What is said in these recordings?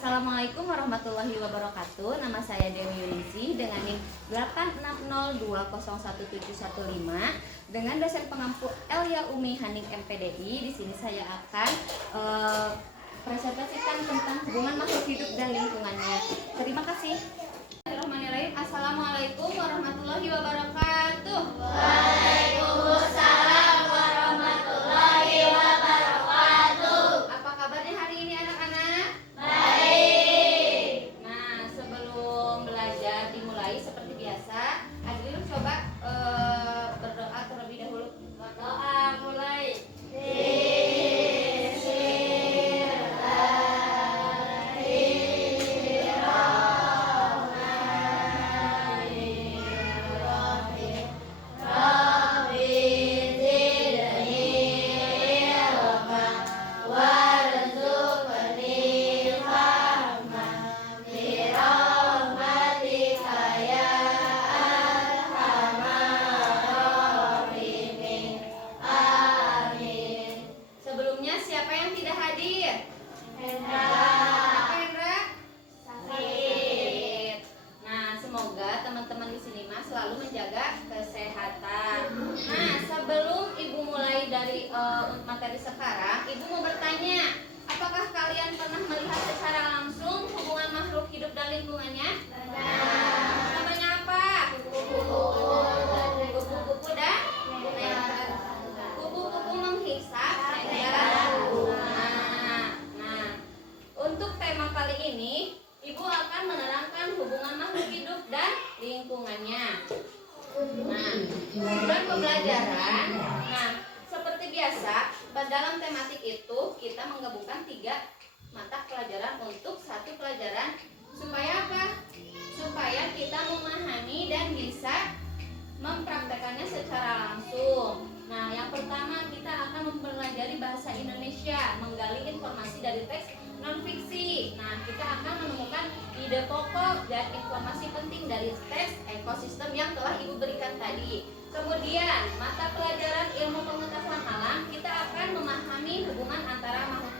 Assalamualaikum warahmatullahi wabarakatuh. Nama saya Dewi Yulisi dengan NIM 860201715 dengan dosen pengampu Elia Umi Haning MPDI. Di sini saya akan presentasikan tentang hubungan makhluk hidup dan lingkungannya. Terima kasih. Bismillahirrahmanirrahim. Assalamualaikum warahmatullahi wabarakatuh. Waalaikumsalam warahmatullahi wabarakatuh. Apa kabarnya hari ini anak-anak? Baik. Nah, sebelum belajar dimulai seperti biasa, Adilum coba berdoa terlebih dahulu. Doa mulai. Sebelumnya siapa yang tidak hadir? Hendra. Kenapa Hendra? Sakit. Nah, semoga teman-teman di sini mas selalu menjaga kesehatan. Nah, sebelum ibu mulai dari materi sekarang, ibu mau bertanya, apakah kalian pernah melihat secara langsung hubungan makhluk hidup dan lingkungannya? Namanya apa? Kupu-kupu dan kupu-kupu menghisap daun. Nah, untuk tema kali ini, ibu akan menerangkan hubungan makhluk hidup dan lingkungannya. Nah, sebelum pembelajaran, seperti biasa, dalam tematik itu kita menggabungkan 3 mata pelajaran untuk satu pelajaran. Supaya apa? Supaya kita memahami dan bisa mempraktekannya secara langsung. Nah, yang pertama kita akan mempelajari bahasa Indonesia, menggali informasi dari teks non-fiksi. Nah, kita akan menemukan ide pokok dan informasi penting dari teks ekosistem yang telah ibu berikan tadi. Kemudian, mata pelajaran ilmu pengetahuan alam, kita akan memahami hubungan antara makhluk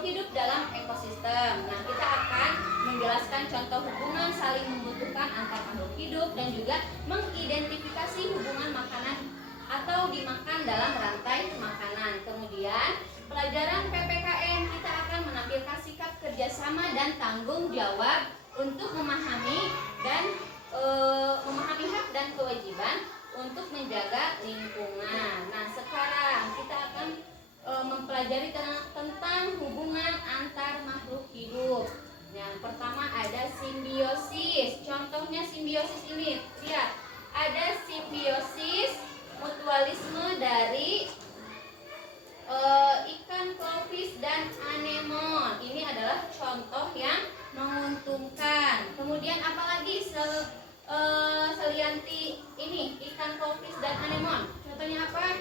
hidup dalam ekosistem. Nah, kita akan menjelaskan contoh hubungan saling membutuhkan antar makhluk hidup dan juga mengidentifikasi hubungan makanan atau dimakan dalam rantai makanan. Kemudian, pelajaran PPKN kita akan menampilkan sikap kerjasama dan tanggung jawab untuk memahami hak dan kewajiban untuk menjaga lingkungan. Nah, sekarang kita akan mempelajari tentang hubungan antar makhluk hidup. Yang pertama ada simbiosis. Contohnya simbiosis ini, lihat, ada simbiosis mutualisme dari ikan clovis dan anemon. Ini adalah contoh yang menguntungkan. Kemudian apalagi selianti ini ikan clovis dan anemon. Contohnya apa?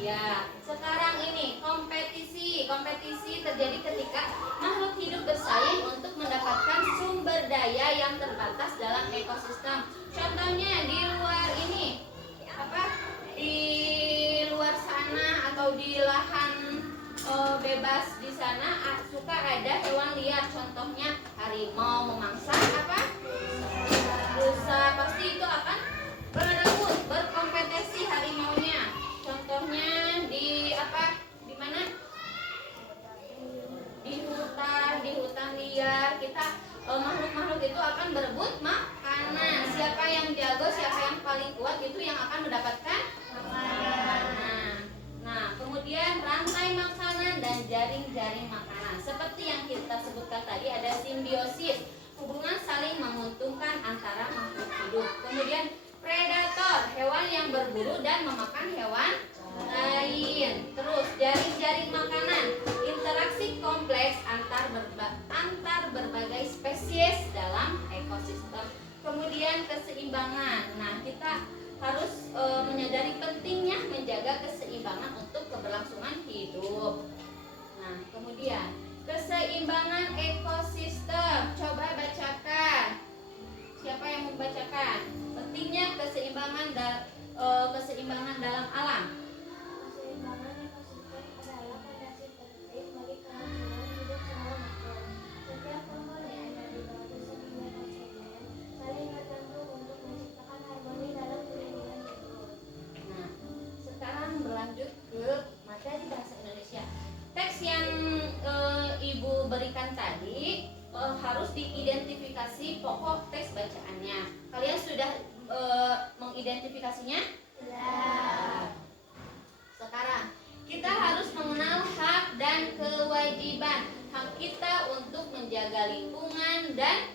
Ya, sekarang ini kompetisi. Kompetisi terjadi ketika makhluk hidup bersaing untuk mendapatkan sumber daya yang terbatas dalam ekosistem. Contohnya di luar ini, di luar sana atau di lahan bebas di sana suka ada hewan liar. Contohnya harimau memangsa rusa. Pasti itu akan berebut, berkompetisi harimaunya. Contohnya di mana? Di hutan liar kita makhluk-makhluk itu akan berebut makanan. Siapa yang jago, siapa yang paling kuat itu yang akan mendapatkan makanan. Nah, kemudian rantai makanan dan jaring-jaring makanan. Seperti yang kita sebutkan tadi ada simbiosis, hubungan saling menguntungkan antara makhluk hidup. Kemudian predator, hewan yang berburu dan memakan hewan lain. Terus jaring-jaring makanan, interaksi kompleks antar berbagai spesies dalam ekosistem. Kemudian keseimbangan. Nah, kita harus menyadari pentingnya menjaga keseimbangan untuk keberlangsungan hidup. Nah, kemudian keseimbangan ekosistem. Coba bacakan. Siapa yang membacakan? Pentingnya keseimbangan dalam alam. Keseimbangan ekosistem adalah fondasi penting bagi kemakmuran berikan tadi harus diidentifikasi pokok teks bacaannya. Kalian sudah mengidentifikasinya? Sudah. Sekarang kita harus mengenal hak dan kewajiban. Hak kita untuk menjaga lingkungan dan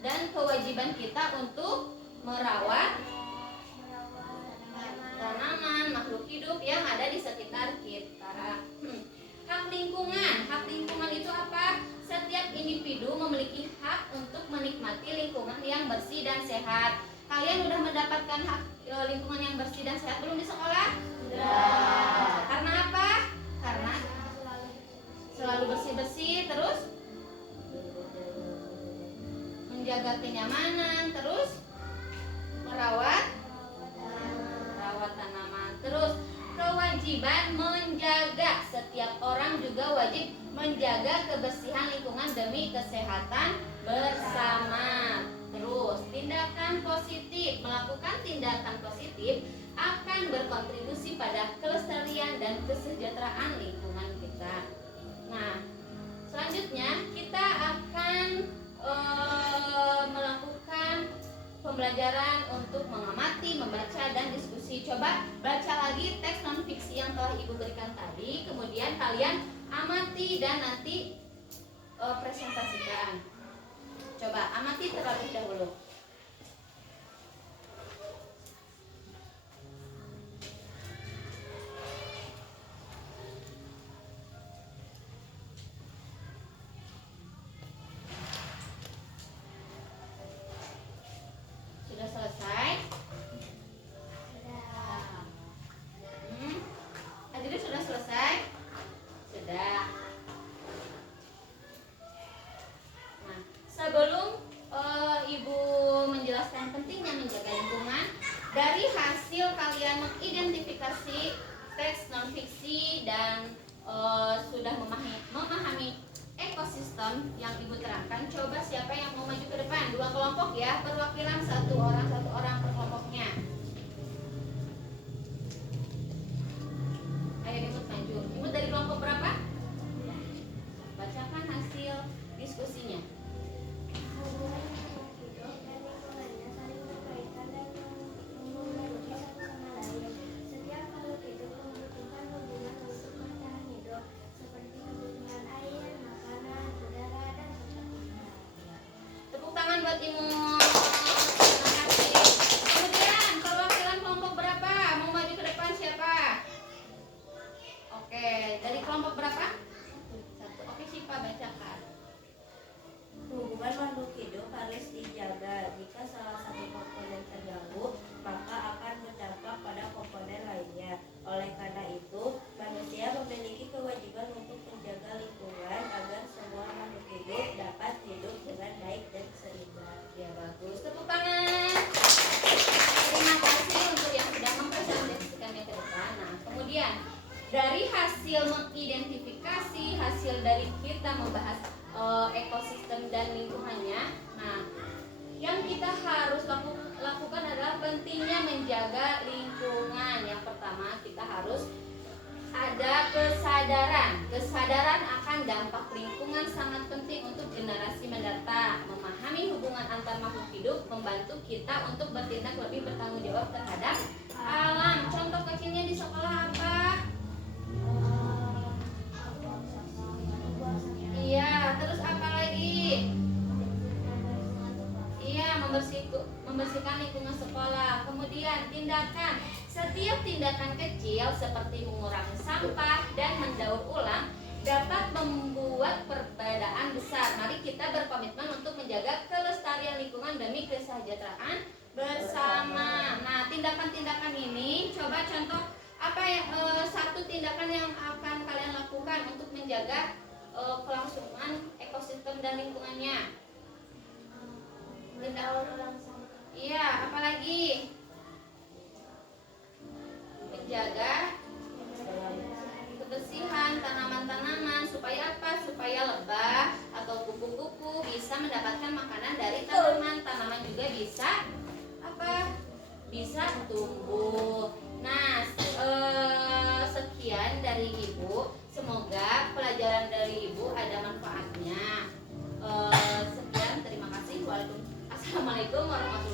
dan kewajiban kita untuk merawat tanaman, makhluk hidup yang ada di sekitar kita. Hak lingkungan itu apa? Setiap individu memiliki hak untuk menikmati lingkungan yang bersih dan sehat. Kalian sudah mendapatkan hak lingkungan yang bersih dan sehat belum di sekolah? Sudah. Karena apa? Karena selalu bersih-bersih, terus menjaga kenyamanan, terus merawat tanaman, terus kewajiban menjaga. Setiap orang juga wajib menjaga kebersihan lingkungan demi kesehatan bersama. Terus tindakan positif, melakukan tindakan positif akan berkontribusi pada kelestarian dan kesejahteraan lingkungan kita. Nah, selanjutnya kita akan melakukan pembelajaran untuk mengamati, membaca, dan diskusi. Coba baca lagi teks non-fiksi yang telah Ibu berikan tadi, kemudian kalian amati dan nanti presentasikan. Coba amati terlebih dahulu. Sudah selesai? Jadi sudah selesai? Sudah. Nah, sebelum Ibu menjelaskan pentingnya menjaga lingkungan, dari hasil kalian mengidentifikasi teks non-fiksi dan sudah memahami ekosistem yang Ibu terangkan, coba siapa yang mau maju ke depan? 2 kelompok ya, perwakilan satu orang per kelompoknya. Ayo Imut maju. Imut dari kelompok berapa? Bacakan hasil diskusinya. Hubungan makhluk hidup dan lingkungannya saling berkaitan dan mempengaruhi satu sama lain. Setiap makhluk hidup membutuhkan hubungan untuk bertahan hidup, seperti kebutuhan air, makanan, udara, dan seterusnya. Tepuk tangan buat Imut. Terima kasih. Kemudian perwakilan kelompok berapa? Mau maju ke depan siapa? Oke, dari kelompok berapa? 1. Oke, Sipa bacakan. Hubungan makhluk hidup harus dijaga. Jika salah satu komponen terganggu, maka akan berdampak pada komponen lainnya. Oleh karena itu, manusia memiliki kewajiban untuk menjaga lingkungan agar semua makhluk hidup dapat hidup dengan baik dan seimbang. Ya, bagus. Tepuk tangan. Terima kasih untuk yang sudah mempresentasikannya ke depan. Nah, kemudian dari hasil mengidentifikasi, hasil dari kita membahas ekosistem dan lingkungannya, nah, yang kita harus lakukan adalah pentingnya menjaga lingkungan. Yang pertama, kita harus ada kesadaran akan dampak lingkungan sangat penting untuk generasi mendatang. Memahami hubungan antar makhluk hidup membantu kita untuk bertindak lebih bertanggung jawab terhadap alam. Contoh kecilnya di sekolah apa? Iya, terus apa lagi? Iya, membersihkan lingkungan sekolah. Kemudian setiap tindakan kecil seperti mengurangi sampah dan mendaur ulang dapat membuat perbedaan besar. Mari kita berkomitmen untuk menjaga kelestarian lingkungan demi kesejahteraan bersama. Nah, tindakan-tindakan ini, coba contoh apa ya, satu tindakan yang akan kalian lakukan untuk menjaga kelangsungan ekosistem dan lingkungannya. Iya, apalagi menjaga kebersihan tanaman-tanaman supaya apa? Supaya lebah atau kupu-kupu bisa mendapatkan makanan dari tanaman. Tanaman juga bisa apa? Bisa tumbuh. Nah, sekian dari Ibu. Ibu. Semoga pelajaran dari Ibu ada manfaatnya. Sekian, terima kasih. Assalamualaikum warahmatullahi wabarakatuh.